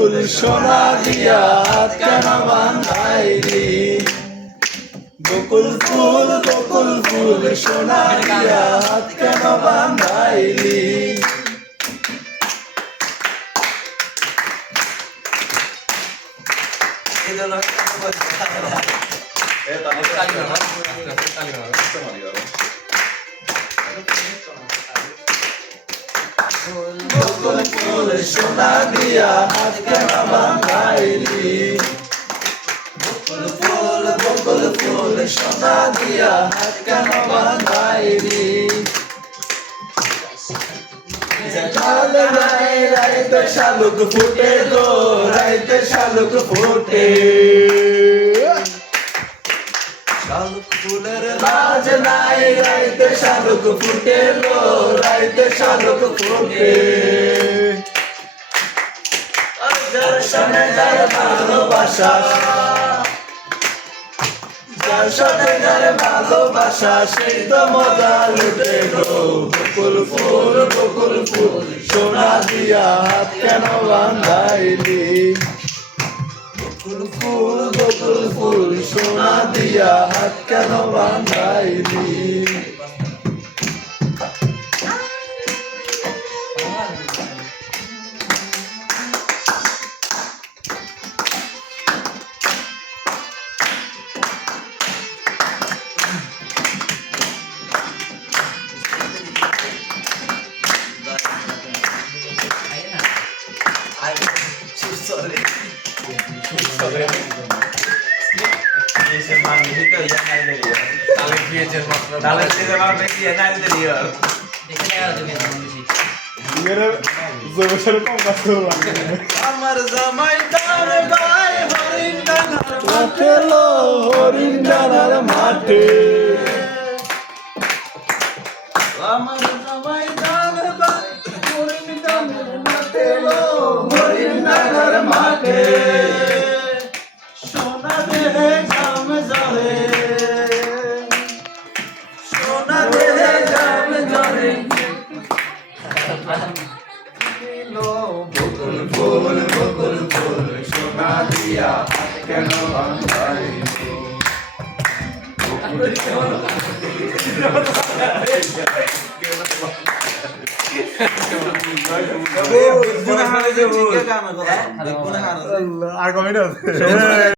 ফুল সোনা দিয়া হাত কেন বাঁধাইলি বকুল ফুল সোনা দিয়া হাত কেন বাঁধাইলি বকুল ফুল সোনা দিয়া হাত কেন বাঁধাইলি বকুল ফুল সোনা দিয়া হাত কেন বাঁধাইলি রাইতে শালুক ফুটে গো রাইতে শালুক ফুটে শালুক ফুলের লাজ নাই রাইতে শালুক ফুটে গো রাইতে শালুক ফুটে যার সঙ্গে যার ভালোবাসা যার সঙ্গে যার ভালোবাসা সেই তো মজা লুটে গো বকুল ফুল সোনা দিয়া হাত কেন বাঁধাইলি বকুল ফুল সোনা দিয়া হাত কেন বাঁধাইলি আমার জামাই তার ভাই হরিণ ডানার মাঠে আমার জামাই তার ভাই হরিণ ডানার মাঠে হরিণ ডানার মাঠে সোনা দেহে জাম জলে সোনা দেহে জাম জলে বকুল ফুল সোনা দিয়া হাত কেন বাঁধাইলি আর কমেন্ট আছে